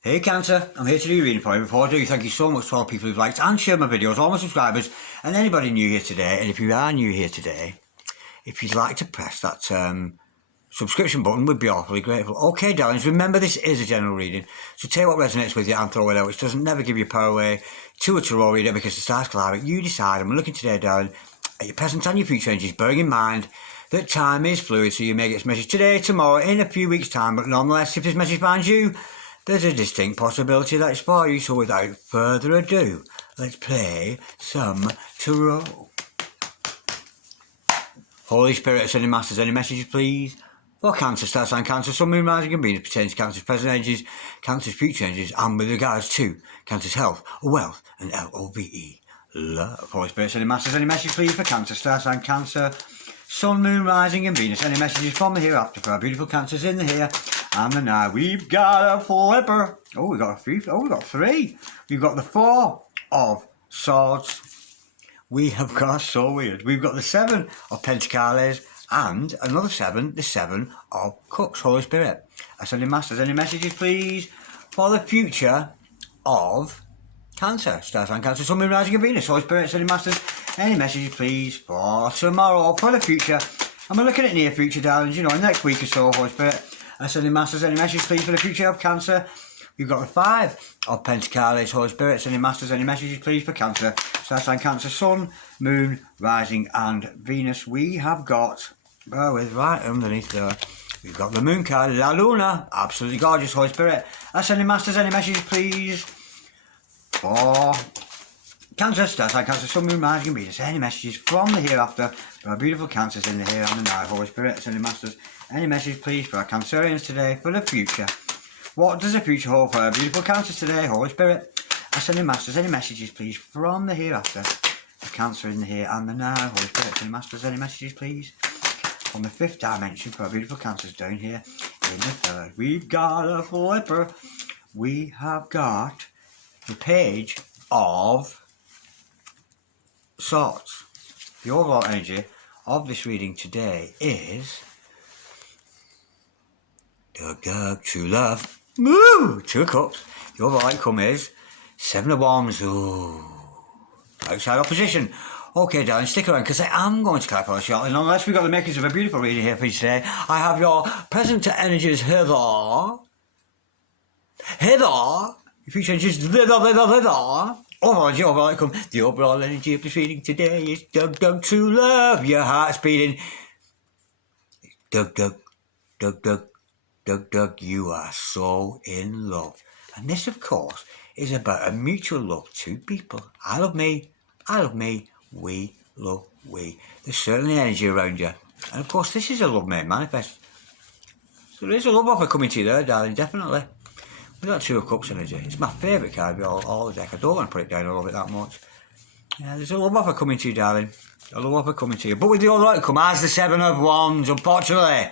Hey Cancer, I'm here to do your reading for you. Before I do, thank you so much to all the people who've liked and shared my videos, all my subscribers, and anybody new here today. And if you are new here today, if you'd like to press that subscription button, we'd be awfully grateful. Okay, darlings, remember this is a general reading, so take what resonates with you and throw it out, which doesn't never give you power away to a tarot reader because the stars collide. You decide. I'm looking today, darling, at your present and your future energies, bearing in mind that time is fluid, so you may get this message today, tomorrow, in a few weeks' time, but nonetheless, if this message finds you, there's a distinct possibility that it's for you. So without further ado, let's play some tarot. Holy Spirit, Ascending Masters, any messages please? For Cancer, star sign Cancer, Sun, Moon, Rising and Venus pertains to Cancer's present energies, Cancer's future energies, and with regards to Cancer's health, wealth, and LOVE, love. Holy Spirit, Ascending Masters, any message please for Cancer, star sign Cancer, Sun, Moon, Rising and Venus, any messages from the hereafter for our beautiful Cancers in the here and the now. We've got a flipper. Oh, we got a few. Oh, we got three. We've got the Four of Swords. We have got, so weird, we've got the Seven of Pentacles and another Seven, the Seven of Cups. Holy Spirit, Ascending Masters, any messages please for the future of Cancer, star sign Cancer, Sun, Moon, Rising and Venus. Holy Spirit, Ascending Masters, any messages please for tomorrow, for the future. And we're looking at near future, darlings, you know, in the next week or so. Holy Spirit, Ascending Masters, any messages please for the future of Cancer? We've got the Five of Pentacles. Holy Spirit, Ascending Masters, any messages please for Cancer? Star sign Cancer, Sun, Moon, Rising and Venus. We have got, bear with, right underneath there, we've got the Moon card, La Luna, absolutely gorgeous. Holy Spirit, Ascending Masters, any messages please for Cancer, star sign Cancer, Sun, Moon, Rising and Venus. Any messages from the hereafter for our beautiful Cancers in the here and the now. Holy Spirit, Ascending Masters, any message please for our Cancerians today for the future? What does the future hold for our beautiful Cancers today? Holy Spirit, Ascending Masters, any messages please from the hereafter for Cancer in the here and the now. Holy Spirit, Ascending Masters, any messages please from the fifth dimension for our beautiful Cancers down here in the third. We've got a flipper. We have got the Page of Swords. The overall energy of this reading today is true love. Woo! Two of Cups. The overall outcome is Seven of Wands. Ooh. Outside opposition. Okay, darling, stick around because I am going to clarify shortly. And unless we've got the makers of a beautiful reading here for you today, I have your present energies hither. Hither. Your future energies hither. Overall outcome. The overall energy of this reading today is true love. Your heart's beating. Doug, you are so in love. And this, of course, is about a mutual love. Two people. I love me, we love we. There's certainly energy around you. And of course, this is a love made manifest. So there is a love offer coming to you there, darling, definitely. We've got Two of Cups energy. It's my favourite card of all the deck. I don't want to put it down, I love it that much. Yeah, there's a love offer coming to you, darling. A love offer coming to you. But with the other outcome as the Seven of Wands, unfortunately.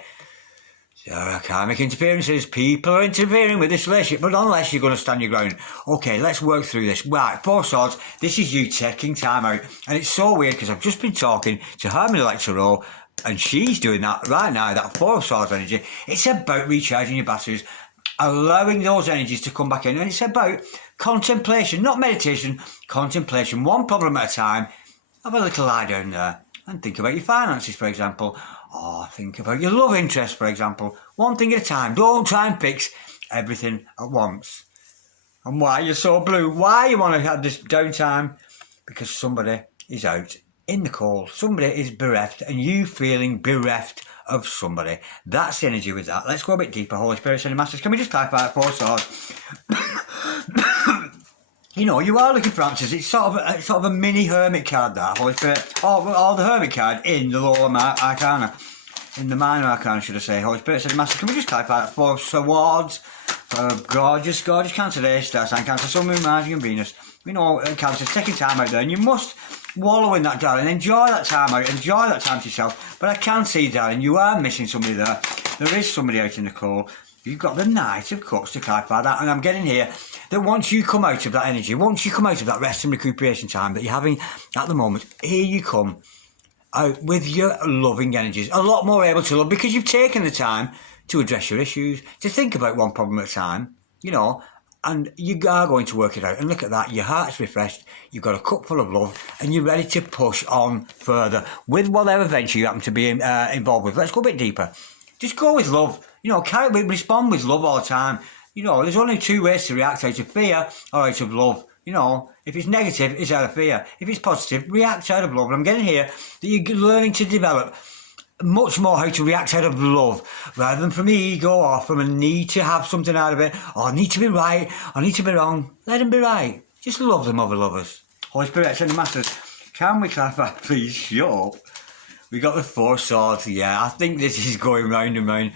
There are karmic interferences. People are interfering with this relationship, but unless you're going to stand your ground. Okay, let's work through this. Right, Four of Swords, this is you taking time out. And it's so weird because I've just been talking to Hermione like Tarot, and she's doing that right now, that Four of Swords energy. It's about recharging your batteries, allowing those energies to come back in. And it's about contemplation, not meditation, contemplation. One problem at a time. Have a little lie down there and think about your finances, for example. Or think about your love interest, for example. One thing at a time. Don't try and fix everything at once. And why you're so blue? Why you want to have this downtime? Because somebody is out in the cold. Somebody is bereft, and you feeling bereft of somebody. That's the energy with that. Let's go a bit deeper. Holy Spirit, Ascending Masters, can we just clarify Four of Swords? You know, you are looking for answers. It's sort of a mini hermit card, that, Holy Spirit. Or the hermit card in the lower arcana. In the minor arcana, should I say. Holy Spirit, Ascending Master, can we just clarify that? Four of Swords. Gorgeous Cancer today. Star sign Cancer, Sun, Moon, Rising and Venus. You know, Cancer's taking time out there. And you must wallow in that, darling. Enjoy that time out. Enjoy that time to yourself. But I can see, darling, you are missing somebody there. There is somebody out in the cold. You've got the Knight of Cups to clarify that. And I'm getting here that once you come out of that energy, once you come out of that rest and recuperation time that you're having at the moment, here you come out with your loving energies. A lot more able to love because you've taken the time to address your issues, to think about one problem at a time, you know, And you are going to work it out. And look at that, your heart's refreshed, you've got a cup full of love, and you're ready to push on further with whatever venture you happen to be involved with. Let's go a bit deeper. Just go with love. You know, respond with love all the time. You know, there's only two ways to react, out of fear or out of love. You know, if it's negative, it's out of fear. If it's positive, react out of love. And I'm getting here that you're learning to develop much more how to react out of love, rather than from the ego or from a need to have something out of it, or need to be right, or need to be wrong. Let them be right. Just love them, other lovers. Holy Spirit, send the masters. Can we clarify, please? Shut up. We got the Four Swords. Yeah, I think this is going round and round.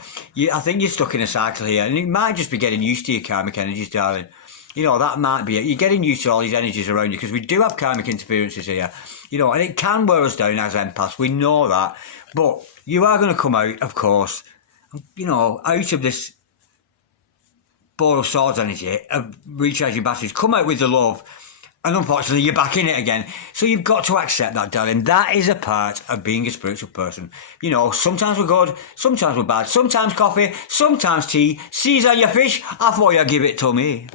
I think you're stuck in a cycle here, and it might just be getting used to your karmic energies, darling. You know, that might be it. You're getting used to all these energies around you, because we do have karmic interferences here. You know, and it can wear us down as empaths. We know that. But you are going to come out, of course, you know, out of this Four of Swords energy, of recharging batteries. Come out with the love. And unfortunately, you're back in it again. So you've got to accept that, darling. That is a part of being a spiritual person. You know, sometimes we're good, sometimes we're bad, sometimes coffee, sometimes tea. Seize on your fish, I thought you'd give it to me.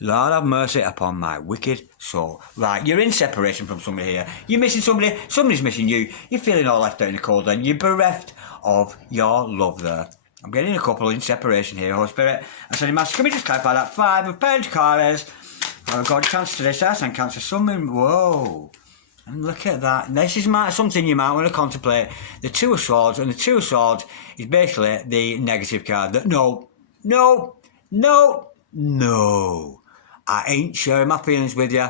Lord have mercy upon my wicked soul. Right, you're in separation from somebody here. You're missing somebody, somebody's missing you. You're feeling all left out in the cold then. You're bereft of your love there. I'm getting a couple in separation here, Holy Spirit. I said, Master, can we just clarify that? 5 of Pentacles. I've got Cancer today, Stars and Cancer, Sun, Moon. Whoa. And look at that. This is something you might want to contemplate. The Two of Swords, and the Two of Swords is basically the negative card. That no. I ain't sharing my feelings with you.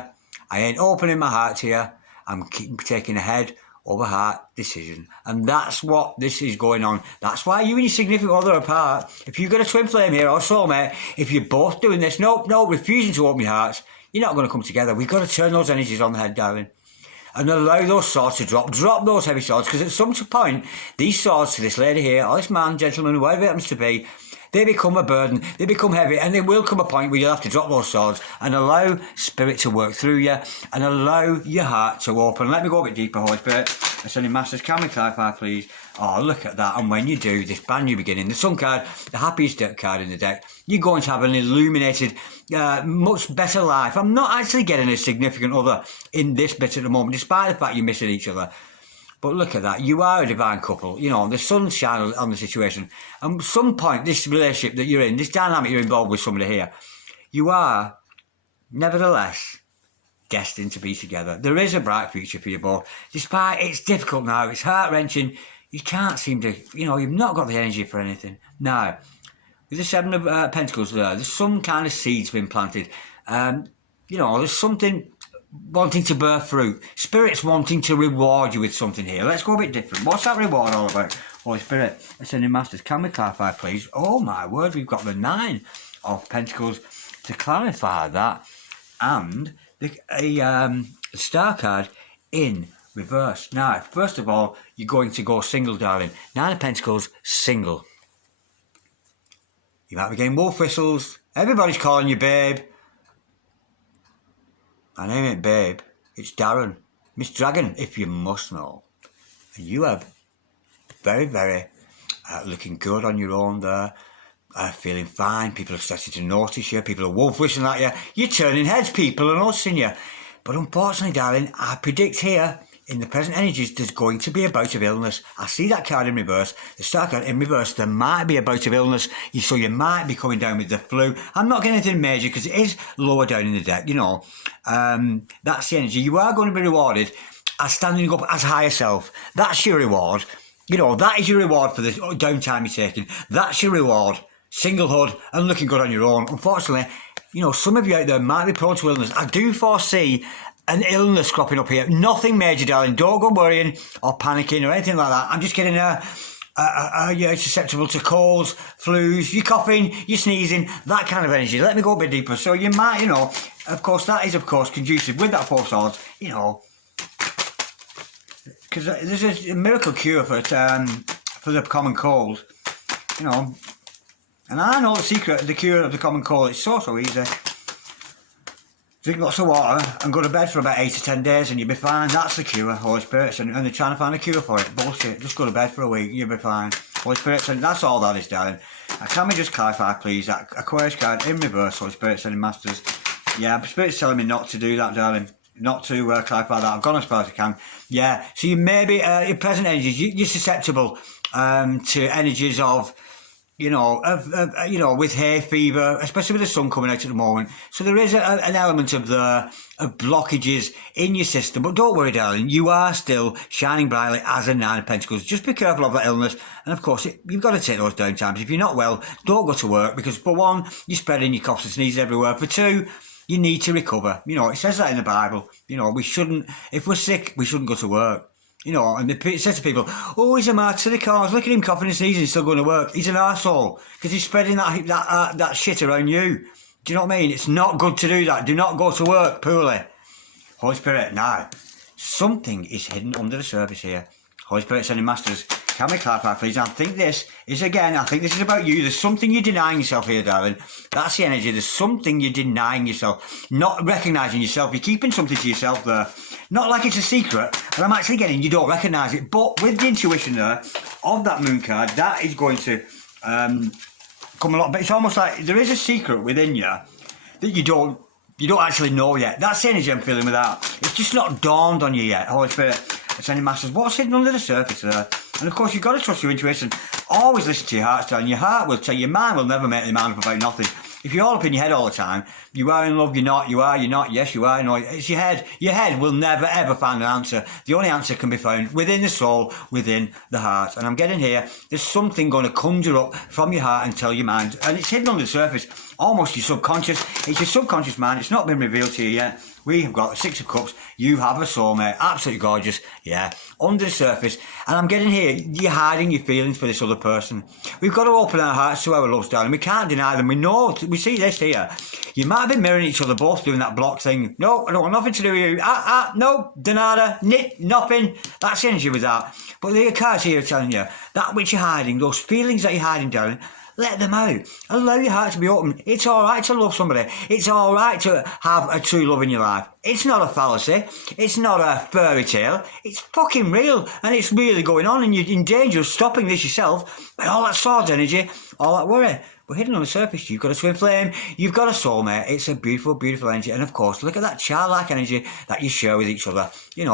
I ain't opening my heart to you. I'm taking a head over heart decision. And that's what this is going on. That's why you and your significant other are apart. If you've got a twin flame here or soulmate, if you're both doing this, refusing to open your hearts, you're not going to come together. We've got to turn those energies on the head, darling. And allow those swords to drop. Drop those heavy swords, because at some point, these swords to this lady here, or this man, gentleman, whoever it happens to be, they become a burden, they become heavy, and there will come a point where you'll have to drop those swords and allow spirit to work through you and allow your heart to open. Let me go a bit deeper, Holy Spirit. Ascending Masters, can we clarify, please? Oh, look at that. And when you do, this brand new beginning, the Sun card, the happiest card in the deck, you're going to have an illuminated, much better life. I'm not actually getting a significant other in this bit at the moment, despite the fact you're missing each other. But look at that, you are a divine couple. You know, the sun shine on the situation. And at some point, this relationship that you're in, this dynamic you're involved with somebody here, you are, nevertheless, destined to be together. There is a bright future for you both. Despite it's difficult now, it's heart-wrenching, you can't seem to, you know, you've not got the energy for anything. Now, with the Seven of Pentacles there's some kind of seeds been planted. You know, there's something wanting to bear fruit. Spirit's wanting to reward you with something here. Let's go a bit different. What's that reward all about? Holy Spirit, Ascending Masters, can we clarify, please? Oh my word, we've got the 9 of Pentacles to clarify that. And a star card in reverse. Now, first of all, you're going to go single, darling. 9 of Pentacles, single. You might be getting wolf whistles. Everybody's calling you babe. My name ain't Babe, it's Darren, Miss Dragon, if you must know. And you are very, very looking good on your own there, feeling fine. People are starting to notice you, people are wolf whistling at you. You're turning heads, people are noticing you. But unfortunately, darling, I predict here, in the present energies, there's going to be a bout of illness. I see that card in reverse, the star card in reverse. There might be a bout of illness, so you might be coming down with the flu. I'm not getting anything major because it is lower down in the deck, you know. That's the energy. You are going to be rewarded as standing up as higher self. That's your reward. You know, that is your reward for the downtime you're taking. That's your reward. Singlehood and looking good on your own. Unfortunately, you know, some of you out there might be prone to illness. I do foresee an illness cropping up here. Nothing major, darling. Don't go worrying or panicking or anything like that. I'm just getting you're susceptible to colds, flus, you're coughing, you're sneezing, that kind of energy. Let me go a bit deeper. So you might, you know, of course, that is, of course, conducive with that Four of Swords, you know, because there's a miracle cure for the common cold, you know, and I know the secret, the cure of the common cold. It's so easy. Drink lots of water and go to bed for about 8 to 10 days and you'll be fine. That's the cure, Holy Spirit. And they're trying to find a cure for it. Bullshit. Just go to bed for a week, you'll be fine. Holy Spirit, and that's all that is, darling. Can we just clarify, please, that Aquarius card in reverse, Holy Spirit sending masters. Yeah, Spirit's telling me not to do that, darling. Not to clarify that. I've gone as far as I can. Yeah, so you maybe, your present energies, you're susceptible to energies of, with hay fever, especially with the sun coming out at the moment. So there is an element of blockages in your system. But don't worry, darling. You are still shining brightly as a Nine of Pentacles. Just be careful of that illness. And of course, you've got to take those down times. If you're not well, don't go to work because for one, you're spreading your coughs and sneezes everywhere. For two, you need to recover. It says that in the Bible. We shouldn't, if we're sick, we shouldn't go to work. And it says to people, oh, he's a martyr to the cause. Look at him coughing and sneezing, he's still going to work. He's an arsehole because he's spreading that shit around you. Do you know what I mean? It's not good to do that. Do not go to work poorly. Holy Spirit, now, something is hidden under the surface here. Holy Spirit sending masters. Can we clarify, please? I think this is about you. There's something you're denying yourself here, darling. That's the energy. There's something you're denying yourself. Not recognising yourself. You're keeping something to yourself there. Not like it's a secret, but I'm actually getting you don't recognise it. But with the intuition there of that moon card, that is going to come a lot. But it's almost like there is a secret within you that you don't actually know yet. That's the energy I'm feeling with that. It's just not dawned on you yet. Holy Spirit, sending masters. What's hidden under the surface there? And of course, you've got to trust your intuition. Always listen to your heart, darling. Your heart will tell you. Your mind will never make your mind up about nothing. If you're all up in your head all the time, you are in love, you're not, you're not, yes, you are, no, it's your head. Your head will never, ever find an answer. The only answer can be found within the soul, within the heart. And I'm getting here, there's something going to conjure up from your heart and tell your mind. And it's hidden under the surface, almost your subconscious. It's your subconscious mind. It's not been revealed to you yet. We have got the Six of Cups. You have a soulmate. Absolutely gorgeous. Yeah. Under the surface. And I'm getting here, you're hiding your feelings for this other person. We've got to open our hearts to our loves, darling. We can't deny them. We know. We see this here. You might have been mirroring each other, both doing that block thing. No, I don't want nothing to do with you. No, denada, nothing. That's the energy with that. But the cards here are telling you that which you're hiding, those feelings that you're hiding, darling, let them out. Allow your heart to be open. It's all right to love somebody. It's all right to have a true love in your life. It's not a fallacy. It's not a fairy tale. It's fucking real. And it's really going on. And you're in danger of stopping this yourself by all that swords energy, all that worry. But hidden on the surface, you've got a twin flame. You've got a soulmate. It's a beautiful, beautiful energy. And of course, look at that childlike energy that you share with each other.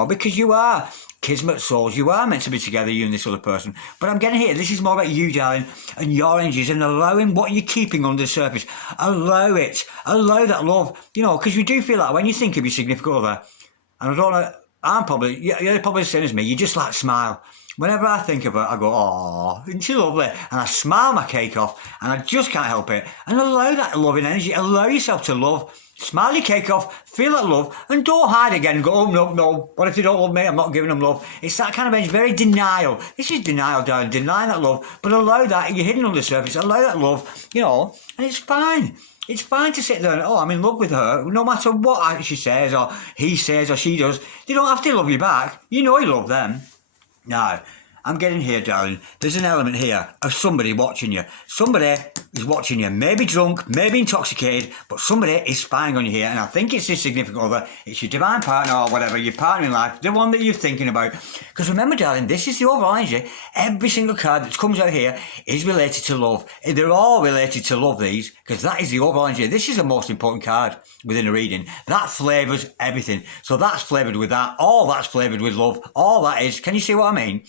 Because you are kismet souls. You are meant to be together, you and this other person. But I'm getting here. This is more about you, darling, and your energies, and allowing what you're keeping under the surface. Allow it. Allow that love. Because you do feel like when you think of your significant other, and I don't know, you're probably the same as me. You just like smile. Whenever I think of her, I go, oh, isn't she lovely? And I smile my cake off, and I just can't help it. And allow that loving energy. Allow yourself to love. Smile your cake off, feel that love, and don't hide again and go, oh, no, what if they don't love me? I'm not giving them love. It's that kind of energy, very denial. This is denial, darling, denying that love, but allow that, you're hidden under the surface, allow that love, and it's fine. It's fine to sit there and, I'm in love with her, no matter what she says, or he says, or she does. They don't have to love you back. You love them. No. I'm getting here, darling. There's an element here of somebody watching you. Somebody is watching you, maybe drunk, maybe intoxicated, but somebody is spying on you here. And I think it's this significant other. It's your divine partner or whatever, your partner in life, the one that you're thinking about. Because remember, darling, this is the overall energy. Every single card that comes out here is related to love. They're all related to love, these, because that is the overall energy. This is the most important card within a reading. That flavours everything. So that's flavoured with that. All that's flavoured with love. All that is, can you see what I mean?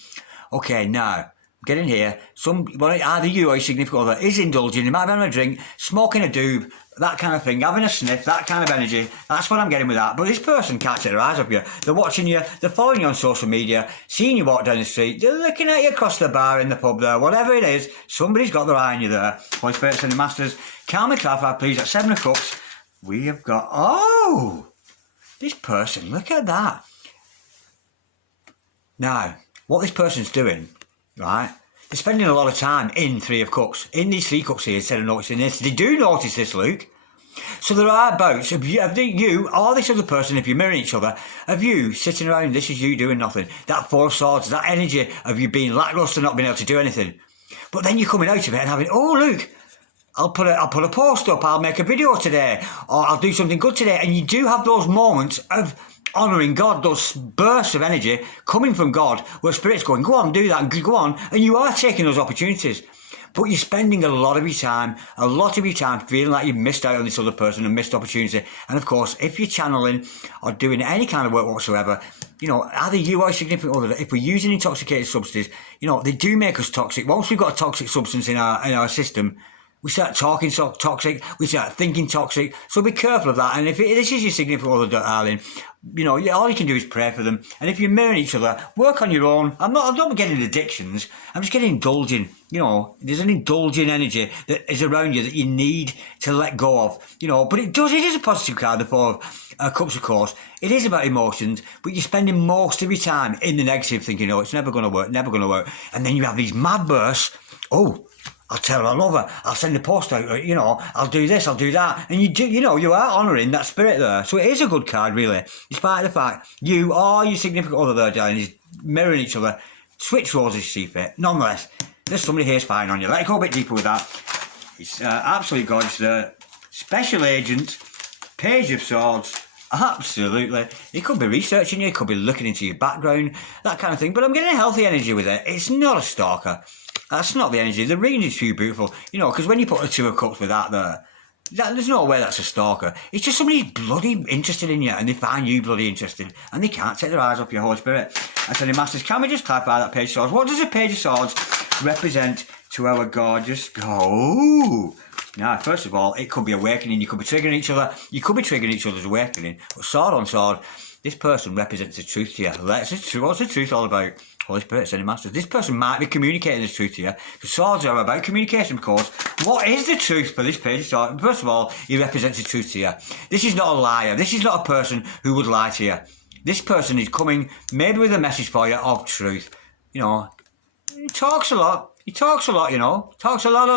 Okay, now, get in here. Either you or your significant other is indulging. They might be having a drink, smoking a doob, that kind of thing, having a sniff, that kind of energy. That's what I'm getting with that. But this person can't take their eyes off you. They're watching you, they're following you on social media, seeing you walk down the street, they're looking at you across the bar in the pub there, whatever it is, somebody's got their eye on you there. Holy Spirit sending masters. Can we clarify, please, at 7 of Cups, we have got, this person, look at that. Now, what this person's doing, right, they're spending a lot of time in 3 of Cups, in these 3 cups here, instead of noticing this. They do notice this, Luke. So there are bouts of you or this other person, if you're mirroring each other, of you sitting around, this is you doing nothing. That 4 of Swords, that energy of you being lacklustre, not being able to do anything. But then you're coming out of it and having, Luke, I'll put a post up, I'll make a video today, or I'll do something good today. And you do have those moments of honouring God, those bursts of energy coming from God, where Spirit's going, go on, do that, and go on, and you are taking those opportunities. but you're spending a lot of your time feeling like you've missed out on this other person and missed opportunity. And of course, if you're channeling or doing any kind of work whatsoever, you know, either you or a significant other, if we're using intoxicating substances, you know, they do make us toxic. Once we've got a toxic substance in our system, we start talking toxic, we start thinking toxic. So be careful of that. And if this is your significant other, darling, you know, all you can do is pray for them. And if you're mirroring each other, work on your own. I'm not getting addictions. I'm just getting indulging. You know, there's an indulging energy that is around you that you need to let go of. You know, but it is a positive card, the Four of Cups, of course. It is about emotions, but you're spending most of your time in the negative, thinking, oh, it's never going to work, never going to work. And then you have these mad bursts. Oh, I'll tell her I love her. I'll send a post out. You know, I'll do this. I'll do that. And you are honouring that spirit there. So it is a good card, really. Despite the fact you or your significant other there, darling, is mirroring each other. Switch roles as you see fit. Nonetheless, there's somebody here spying on you. Let's go a bit deeper with that. It's absolutely gorgeous there. Special Agent, Page of Swords. Absolutely. He could be researching you. He could be looking into your background. That kind of thing. But I'm getting a healthy energy with it. It's not a stalker. That's not the energy. The reading is too beautiful. You know, because when you put the Two of Cups with that there, there's no way that's a stalker. It's just somebody who's bloody interested in you, and they find you bloody interested, and they can't take their eyes off your Holy Spirit. I tell you, Masters, can we just clarify that Page of Swords? What does a Page of Swords represent to our gorgeous... Oh! Now, first of all, it could be awakening. You could be triggering each other. You could be triggering each other's awakening. But sword on sword, this person represents the truth to you. What's the truth all about? Holy Spirit, sending Masters. This person might be communicating this truth to you. Because swords are about communication, of course. What is the truth for this Page of Swords? First of all, he represents the truth to you. This is not a liar. This is not a person who would lie to you. This person is coming maybe with a message for you of truth. You know, he talks a lot. He talks a lot, you know. Talks a lot,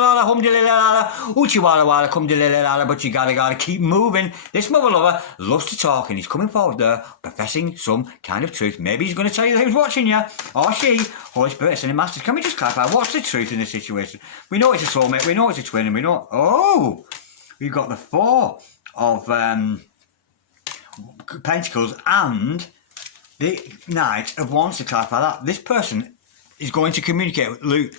oochie walla walla, but you gotta keep moving. This mother lover loves to talk, and he's coming forward there, professing some kind of truth. Maybe he's going to tell you that he's watching you, or she. Holy Spirit, sending Masters. Can we just clarify, what's the truth in this situation? We know it's a soulmate, we know it's a twin, and we know... Oh! We've got the Four of Pentacles and the Knight of Wands to clarify that. This person is going to communicate with Luke.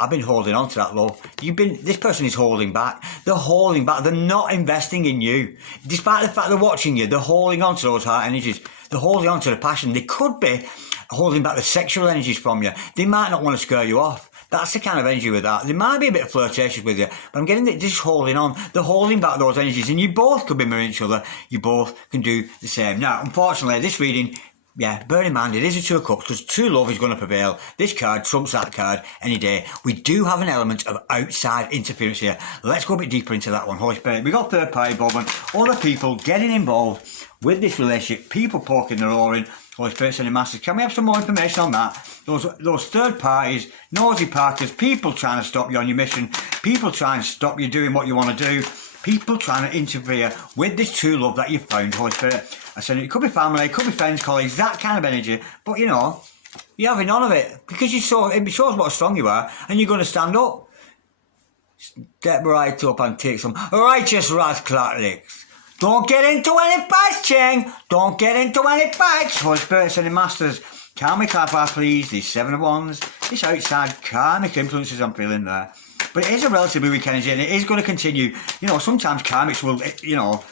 I've been holding on to that love. This person is holding back. They're holding back. They're not investing in you. Despite the fact they're watching you, they're holding on to those heart energies. They're holding on to the passion. They could be holding back the sexual energies from you. They might not want to scare you off. That's the kind of energy with that. They might be a bit flirtatious with you, but I'm getting that just holding on. They're holding back those energies, and you both could be mirroring each other. You both can do the same. Now, unfortunately, this reading... Yeah, bear in mind, it is a Two of Cups, because true love is going to prevail. This card trumps that card any day. We do have an element of outside interference here. Let's go a bit deeper into that one, Holy Spirit. We've got third party involvement, other people getting involved with this relationship, people poking their oar in. Holy Spirit, sending Masters. Can we have some more information on that? Those third parties, nosy parkers, people trying to stop you on your mission, people trying to stop you doing what you want to do, people trying to interfere with this true love that you've found, Holy Spirit. I said it could be family, it could be friends, colleagues, that kind of energy. But you know, you're having none of it because it shows what strong you are, and you're going to stand up. Step right up and take some righteous Catholics. Don't get into any fights, Cheng. Don't get into any fights. Holy Spirit, sending Masters. Can we clarify, please? These Seven of Wands, this outside karmic influences I'm feeling there. But it is a relatively weak energy, and it is going to continue. You know, sometimes karmics will, you know,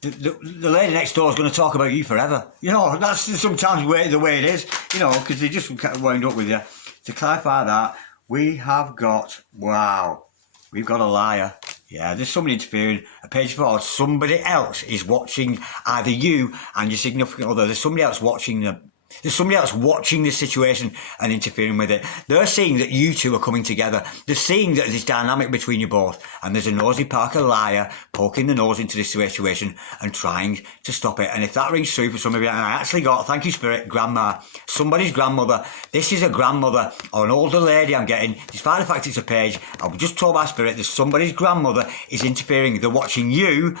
the lady next door is going to talk about you forever. You know, that's sometimes the way it is, you know, because they just wind up with you. To clarify that, we have got, wow, we've got a liar. Yeah, there's somebody interfering. A Page of Swords, somebody else is watching either you and your significant other. There's somebody else watching them. There's somebody else watching this situation and interfering with it. They're seeing that you two are coming together. They're seeing that there's dynamic between you both. And there's a nosy Parker liar poking the nose into this situation and trying to stop it. And if that rings true for some of you, and I actually got, thank you Spirit, grandma, somebody's grandmother. This is a grandmother or an older lady I'm getting. Despite the fact it's a page, I was just told by Spirit that somebody's grandmother is interfering. They're watching you.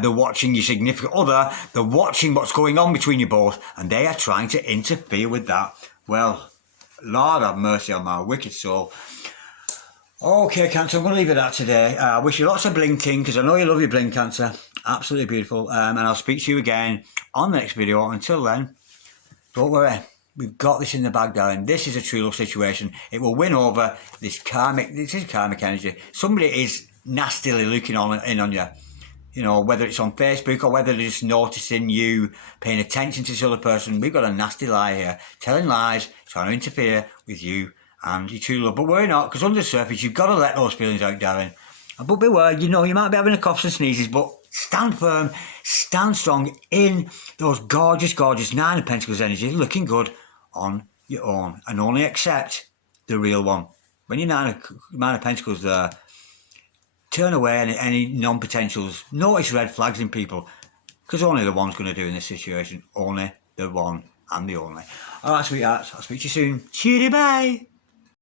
They're watching your significant other. They're watching what's going on between you both. And they are trying to interfere with that. Well, Lord have mercy on my wicked soul. Okay, Cancer, I'm going to leave it at today. I wish you lots of blinking, because I know you love your blink, Cancer. Absolutely beautiful. And I'll speak to you again on the next video. Until then, don't worry. We've got this in the bag, darling. This is a true love situation. It will win over this is karmic energy. Somebody is nastily looking in on you. You know, whether it's on Facebook or whether they're just noticing you paying attention to this other person. We've got a nasty lie here. Telling lies, trying to interfere with you and your true love. But we're not, because under the surface, you've got to let those feelings out, darling. But beware, you know, you might be having a coughs and sneezes, but stand firm, stand strong in those gorgeous, gorgeous Nine of Pentacles energy, looking good on your own, and only accept the real one. When you're Nine of Pentacles there, turn away any non-potentials. Notice red flags in people, because only the one's going to do in this situation. Only the one and the only. All right, sweethearts, I'll speak to you soon. Cheery, bye.